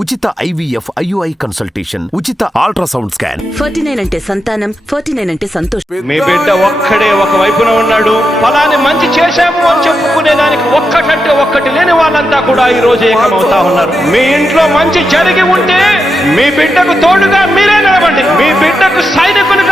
ఉచిత IVF IUI consultation ఉచిత ultrasound scan. Forty nine అంటే సంతానం ఫార్టీ నైన్ అంటే సంతోషం. మీ బిడ్డ ఒక్కడే ఒక వైపున ఉన్నాడు. ఫలాని మంచి చేశాము అని చెప్పుకునే దానికి ఒక్కటంటే ఒక్కటి లేని వాళ్ళంతా కూడా ఈ రోజు ఏకమవుతా ఉన్నారు. మీ ఇంట్లో మంచి జరిగి ఉంటే మీ బిడ్డకు తోడుగా మీరే నిలబండి మీ బిడ్డకు సైనికులుగా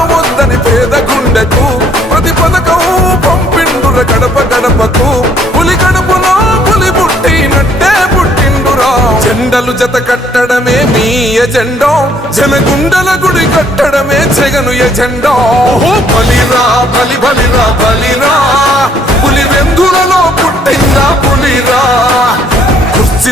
పేద గుండెకు ప్రతి పథకం పంపిండుర గడప గడపకు. పులి గడపలో పులి పుట్టినట్టే పుట్టిండురా. జెండలు జత కట్టడమే మీ ఎజెండో. జనగుండల గుడి కట్టడమే జగను ఎజెండో. బలిరా బలి బలిరా బలిరా. పులి వెందులలో పుట్టిందా పులిరా?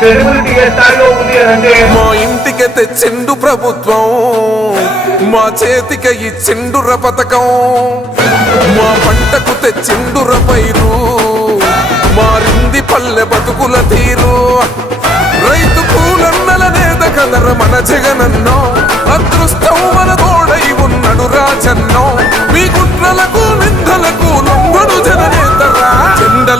క్రెడిబిలిటీ ఏ స్థాయిలో ఉంది అంటే మా ఇంటికి తెచ్చిండు ప్రభుత్వం మా చేతికి ఇచ్చిండుర పథకం మా పంటకు తెచ్చిండుర పైరు మారింది పల్లె బతుకుల తీరు. రైతు పూలన్నల నేత కదర మన జగనన్నో అదృష్టం మన తోడై ఉన్నడు రాజన్నో. మీ కుట్రలకు నిందలకు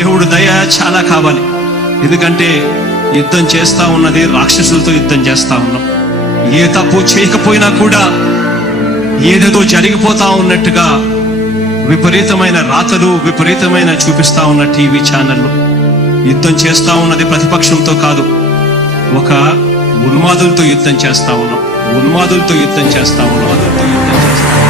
దేవుడు దయ చాలా కావాలి. ఎందుకంటే యుద్ధం చేస్తా ఉన్నది రాక్షసులతో యుద్ధం చేస్తా ఉన్నాం. ఏ తప్పు చేయకపోయినా కూడా ఏదేదో జరిగిపోతా ఉన్నట్టుగా విపరీతమైన రాతలు విపరీతమైన చూపిస్తా ఉన్న టీవీ ఛానళ్ళు. యుద్ధం చేస్తా ఉన్నది ప్రతిపక్షంతో కాదు ఒక ఉన్మాదులతో యుద్ధం చేస్తా ఉన్నాం. ఉన్మాదులతో యుద్ధం చేస్తా ఉన్నాం. యుద్ధం చేస్తా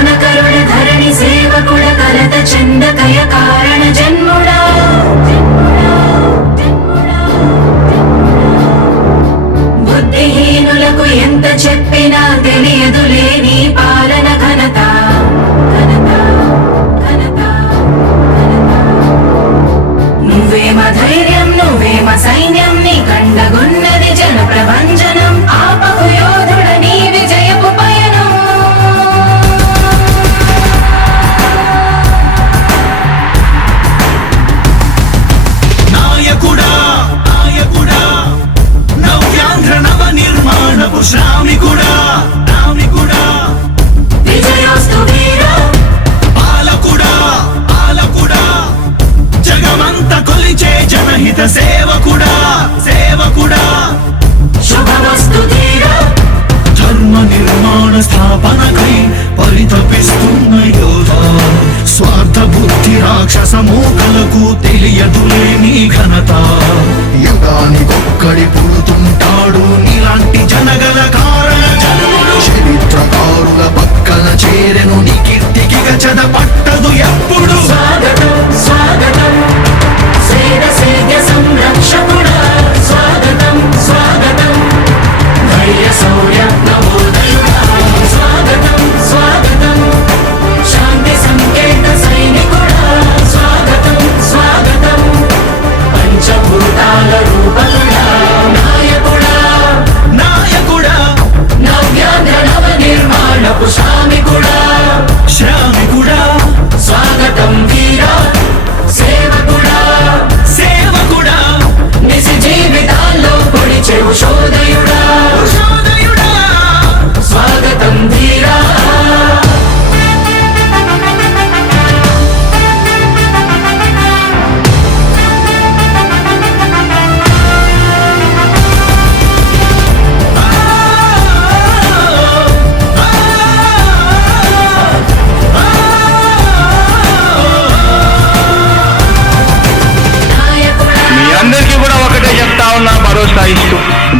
ఉన్నాం. ధర్మ గుణకరుణ ధరణి సేవకుడ కలత చందకయ కారణ జన్ముడా బుద్ధిహీనులకు ఎంత చెప్పినా తెలియదు లేని పాలన ఘనత. నువ్వేమ ధైర్యం నువ్వేమ సైన్యం జనహిత సేవకుడా సేవకుడా. శుభమస్తు ధీరా ధర్మ నిర్మాణ స్థాపనకై పరితపిస్తున్న యోధ. స్వార్థ బుద్ధి రాక్షస మూకలకు తెలియదులే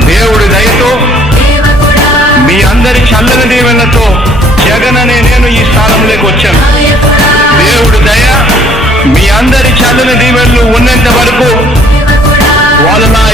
దేవుడి దయతో మీ అందరి చల్లని దీవెనతో జగన్ అనే నేను ఈ స్థానంలోకి వచ్చాను. దేవుడి దయ మీ అందరి చల్లని దీవెనలు ఉన్నంత వరకు వాళ్ళ నా